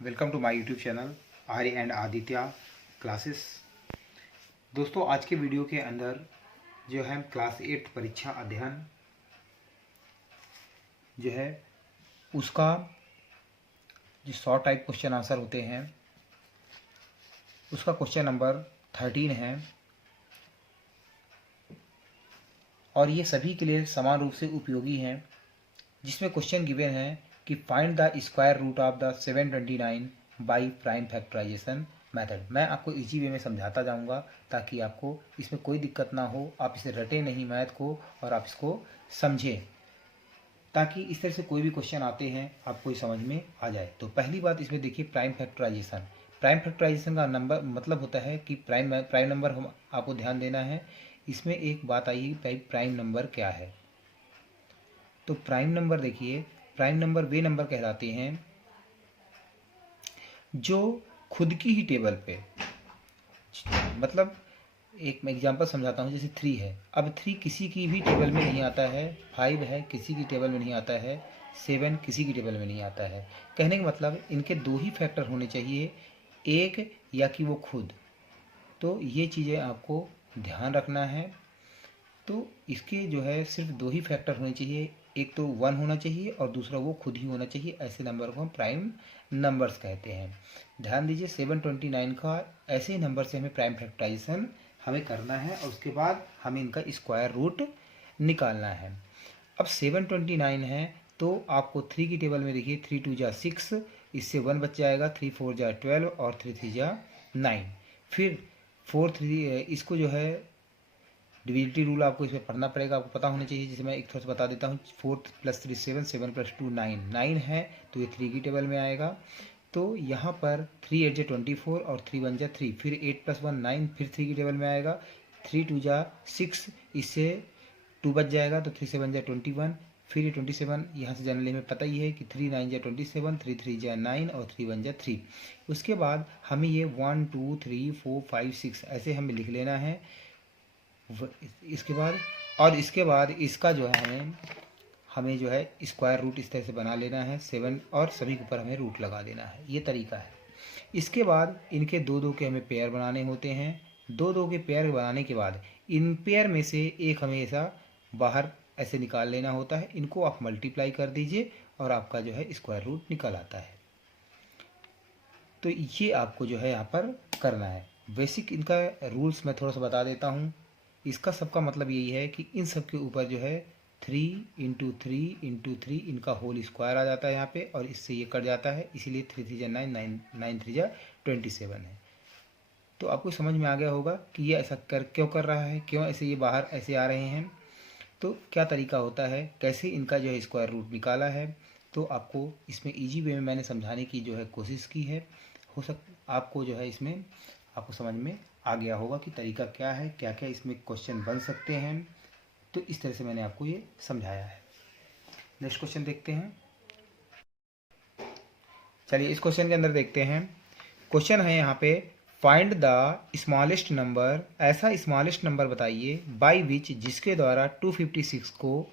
Welcome to my YouTube channel Arya and Aditya classes. दोस्तों, आज के वीडियो के अंदर जो है क्लास 8 परीक्षा अध्ययन जो है उसका जो शॉर्ट टाइप क्वेश्चन आंसर होते हैं उसका क्वेश्चन नंबर 13 है और ये सभी के लिए समान रूप से उपयोगी हैं, जिसमें क्वेश्चन गिवन है कि find the square root of the 729 by prime factorisation method. मैं आपको इजी वे में समझाता जाऊंगा ताकि आपको इसमें कोई दिक्कत ना हो, आप इसे रटें नहीं मैथ को और आप इसको समझें, ताकि इस तरह से कोई भी क्वेश्चन आते हैं आपको समझ में आ जाए। तो पहली बात इसमें देखिए, प्राइम फैक्टराइजेशन। प्राइम फैक्टराइजेशन का नंबर मतलब होता है कि प्राइम नंबर हम आपको ध्यान देना है। इसमें एक बात आई, प्राइम नंबर क्या है। तो प्राइम नंबर देखिए, प्राइम नंबर वे नंबर कहलाते हैं जो खुद की ही टेबल पे, मतलब एक मैं एग्जांपल समझाता हूँ। जैसे 3 है, अब 3 किसी की भी टेबल में नहीं आता है, 5 है किसी की टेबल में नहीं आता है, 7 किसी की टेबल में नहीं आता है। कहने का मतलब इनके दो ही फैक्टर होने चाहिए, एक या कि वो खुद। तो ये चीज़ें आपको ध्यान रखना है। तो इसके जो है सिर्फ दो ही फैक्टर होने चाहिए, एक तो 1 होना चाहिए और दूसरा वो खुद ही होना चाहिए। ऐसे नंबर को हम प्राइम नंबर्स कहते हैं। ध्यान दीजिए, 729 का ऐसे ही नंबर से हमें प्राइम फैक्टराइजेशन हमें करना है और उसके बाद हमें इनका स्क्वायर रूट निकालना है। अब 729 है तो आपको 3 की टेबल में देखिए, 3 2 जा 6, इससे 1 बच जाएगा, 3 4 जा 12 और 3 3 जा 9। फिर 4 3 इसको जो है डिविजिबिलिटी रूल आपको इसमें पढ़ना पड़ेगा, आपको पता होना चाहिए, जिसे मैं एक थोड़ा सा बता देता हूँ। 4 + 3 7, 7 + 2 9, 9 है तो ये 3 की टेबल में आएगा। तो यहाँ पर 3 8 जा 24 और 3 1 जा 3, फिर 8 + 1 9, फिर 3 की टेबल में आएगा। 3 2 जा 6, इससे 2 बच जाएगा तो 3 7 जा 21, फिर ये 27 यहाँ से जनरली हमें पता ही है कि 3 9 जा 27, 3 3 जा 9 और 3 1 जा 3। उसके बाद हमें ये 1 2 3 4 5 6 ऐसे हमें लिख लेना है। इसके बाद इसका जो है हमें जो है स्क्वायर रूट इस तरह से बना लेना है 7, और सभी के ऊपर हमें रूट लगा देना है। ये तरीका है। इसके बाद इनके दो दो के हमें पेयर बनाने होते हैं। दो दो के पेयर बनाने के बाद इन पेयर में से एक हमें ऐसा बाहर ऐसे निकाल लेना होता है। इनको आप मल्टीप्लाई कर दीजिए और आपका जो है स्क्वायर रूट निकल आता है। तो ये आपको जो है यहाँ पर करना है। बेसिक इनका रूल्स मैं थोड़ा सा बता देता हूँ। इसका सबका मतलब यही है कि इन सब के ऊपर जो है 3 × 3 × 3 इनका होल स्क्वायर आ जाता है यहाँ पे, और इससे ये कट जाता है, इसीलिए 3 3 जा 9, 9 3 जा 27 है। तो आपको समझ में आ गया होगा कि ये ऐसा क्यों कर रहा है, क्यों ऐसे ये बाहर ऐसे आ रहे हैं, तो क्या तरीका होता है, कैसे इनका जो है स्क्वायर रूट निकाला है। तो आपको इसमें ईजी वे में मैंने समझाने की जो है कोशिश की है। आपको जो है इसमें आपको समझ में आ गया होगा कि तरीका क्या है, क्या क्या इसमें क्वेश्चन बन सकते हैं। तो इस तरह से मैंने आपको ये समझाया है। नेक्स्ट क्वेश्चन देखते हैं। चलिए इस क्वेश्चन के अंदर देखते हैं। क्वेश्चन है यहाँ पे, फाइंड द स्मॉलेस्ट नंबर। ऐसा स्मॉलेस्ट नंबर बताइए बाई विच, जिसके द्वारा 256 को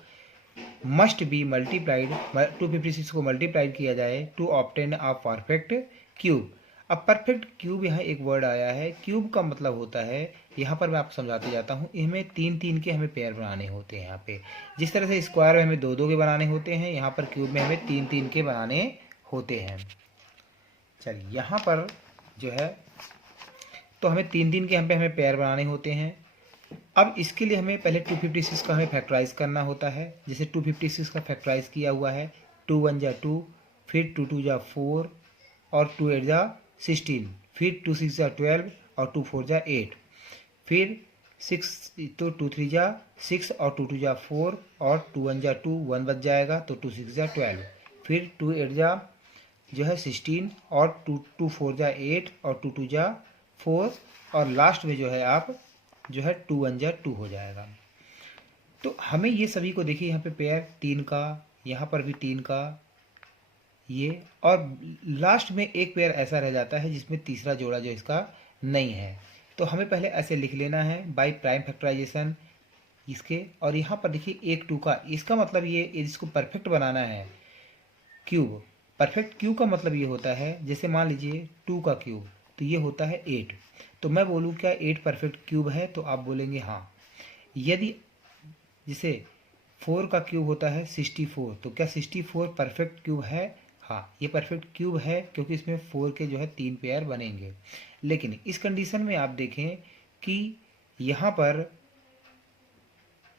मस्ट बी मल्टीप्लाइड 256 को मल्टीप्लाइड किया जाए to obtain a perfect cube. अब परफेक्ट क्यूब यहाँ एक वर्ड आया है। क्यूब का मतलब होता है, यहाँ पर मैं आपको समझाते जाता हूँ, हमें 3 3 के हमें पेयर बनाने होते हैं। यहाँ पे जिस तरह से स्क्वायर में हमें 2 2 के बनाने होते हैं, यहाँ पर क्यूब में हमें 3 3 के बनाने होते हैं। चलिए यहाँ पर जो है तो हमें 3 3 के हमें पेयर बनाने होते हैं। अब इसके लिए हमें पहले 256 का हमें फैक्टराइज करना होता है। जैसे 256 का फैक्टराइज किया हुआ है, 2 1 जा 2, फिर 2 2 जा 4 और 2 8 जा 16, फिर 2 6 जा 12 और 2 4 जा 8, फिर 6 तो 2 3 जा 6 और 2 2 जा 4 और 2 1 जा 2, 1 बच जाएगा तो 2 6 जा 12, फिर 2 8 जा जो है 16 और 2 4 जा 8 और 2 2 जा 4, और लास्ट में जो है आप जो है 2 1 जा 2 हो जाएगा। तो हमें ये सभी को देखिए, यहाँ पे पेयर 3 का, यहाँ पर भी 3 का ये, और लास्ट में एक पेयर ऐसा रह जाता है जिसमें तीसरा जोड़ा जो इसका नहीं है। तो हमें पहले ऐसे लिख लेना है बाय प्राइम फैक्टराइजेशन इसके, और यहाँ पर देखिए 1 2 का, इसका मतलब ये इसको परफेक्ट बनाना है क्यूब। परफेक्ट क्यूब का मतलब ये होता है, जैसे मान लीजिए 2 का क्यूब, तो ये होता है 8। तो मैं बोलूँ क्या 8 परफेक्ट क्यूब है, तो आप बोलेंगे हाँ। यदि जैसे 4 का क्यूब होता है 64, तो क्या 64 परफेक्ट क्यूब है? हाँ, ये परफेक्ट क्यूब है, क्योंकि इसमें 4 के जो है 3 पेयर बनेंगे। लेकिन इस कंडीशन में आप देखें कि यहाँ पर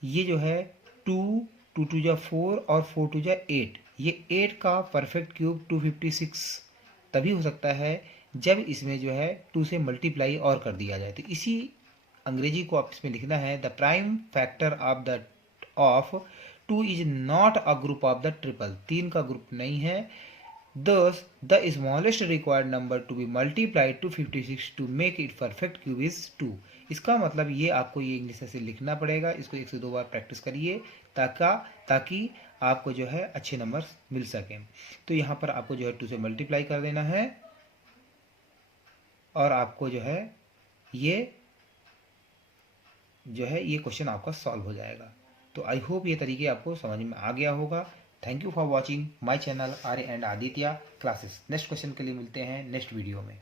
ये जो है 2, 2 टू जा 4 और 4 टू जा 8, ये 8 का परफेक्ट क्यूब 256 तभी हो सकता है जब इसमें जो है 2 से मल्टीप्लाई और कर दिया जाए। तो इसी अंग्रेजी को आप इसमें लिखना है, the prime factor of 2 is not a group of the triple. 3 का ग्रुप नहीं है। Thus, the smallest required number to be multiplied to 56 to make it perfect cube is 2। इसका मतलब ये आपको ये इंग्लिश से लिखना पड़ेगा। इसको 1 से 2 बार प्रैक्टिस करिए ताकि आपको जो है अच्छे नंबर मिल सकें। तो यहाँ पर आपको जो है 2 से मल्टीप्लाई कर देना है और आपको जो है ये क्वेश्चन आपका सॉल्व हो जाएगा। तो आई होप ये तरीके आपको समझ में आ गया होगा। Thank you for watching my channel Arya and Aditya classes. Next question के लिए मिलते हैं नेक्स्ट वीडियो में।